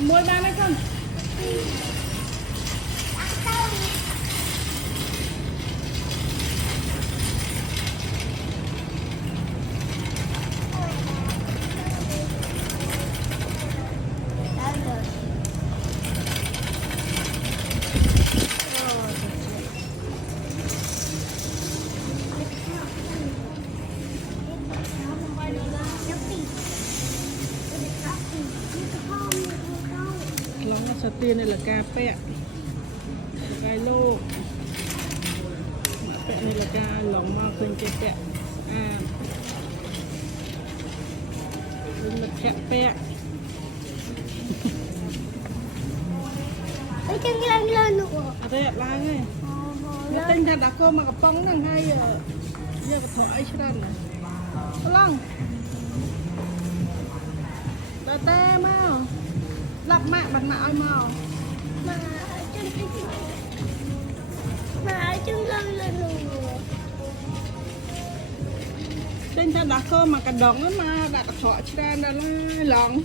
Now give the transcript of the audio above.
Môi ba mấy con. Lòng sờ tiền này là cà pẹ, gai lô, pẹ này là cà lòng mà khuyên cái pẹ, là kẹt pẹ. Ôi chân lên nữa. Đây là ngay. Nó tên là đã cô mà gặp bông năng hay giờ cái thoại chứ đàn này. Lăng. Đã tê mau. Lọc mạng bằng mạo màu. Mà chân lên nữa. Tên là đã cô mà cả đống mà đã thoại chứ đàn là lòng.